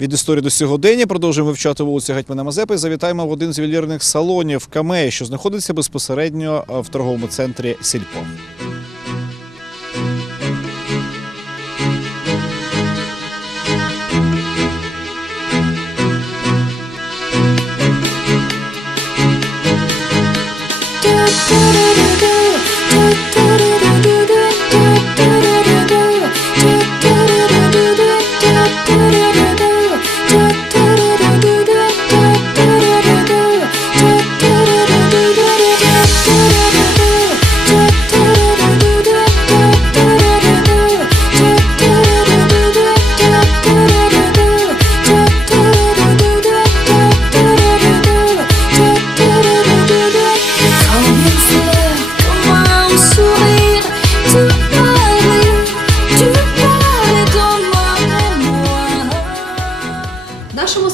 Від історії до сьогодення продовжуємо вивчати вулицю Гетьмана Мазепи. Завітаємо в один з ювелірних салонів Камеї, що знаходиться безпосередньо в торговому центрі Сільпо. Combien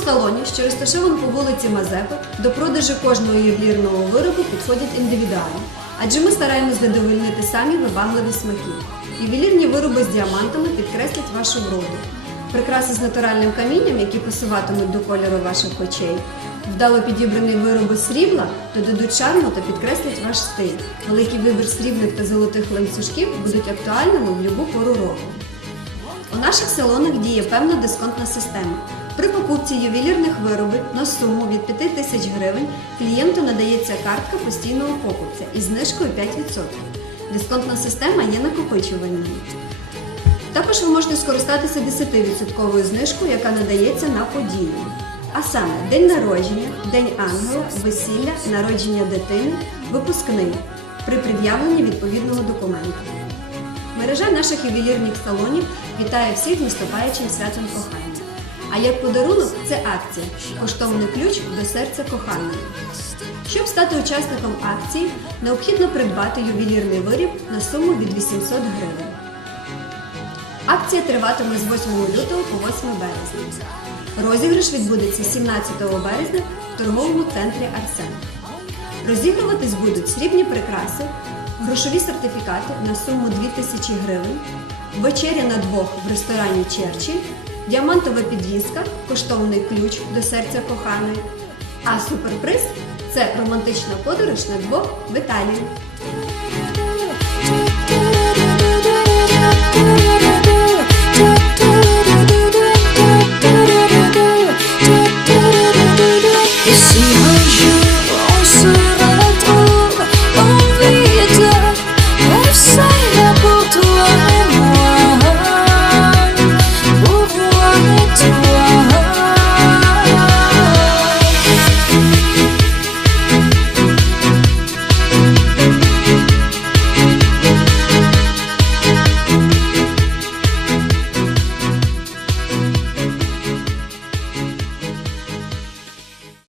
Салоні, що розташований по вулиці Мазепи, до продажу кожного ювелірного виробу підходять індивідуально, адже ми стараємось задовольнити самі вибагливі смаки. Ювелірні вироби з діамантами підкреслять вашу вроду. Прикраси з натуральним камінням, які пасуватимуть до кольору ваших очей. Вдало підібрані вироби срібла додадуть шарму та підкреслять ваш стиль. Великий вибір срібних та золотих ланцюжків будуть актуальними в будь-яку пору року. У наших салонах діє певна дисконтна система. При покупці ювелірних виробів на суму від 5 тисяч гривень клієнту надається картка постійного покупця із знижкою 5%. Дисконтна система є накопичувальною. Також ви можете скористатися 10% знижкою, яка надається на подію. А саме день народження, день ангела, весілля, народження дитини, випускний при пред'явленні відповідного документу. Мережа наших ювелірних салонів вітає всіх наступаючим святом кохання. А як подарунок це акція Коштовний ключ до серця коханої. Щоб стати учасником акції, необхідно придбати ювелірний виріб на суму від 800 гривень. Акція триватиме з 8 лютого по 8 березня. Розіграш відбудеться 17 березня в торговому центрі Арсен. Розігруватись будуть срібні прикраси, грошові сертифікати на суму 2000 гривень, вечеря на двох в ресторані Черчилль, діамантова підвізка, коштовний ключ до серця коханої. А суперприз це романтична подорож на двох в Італію.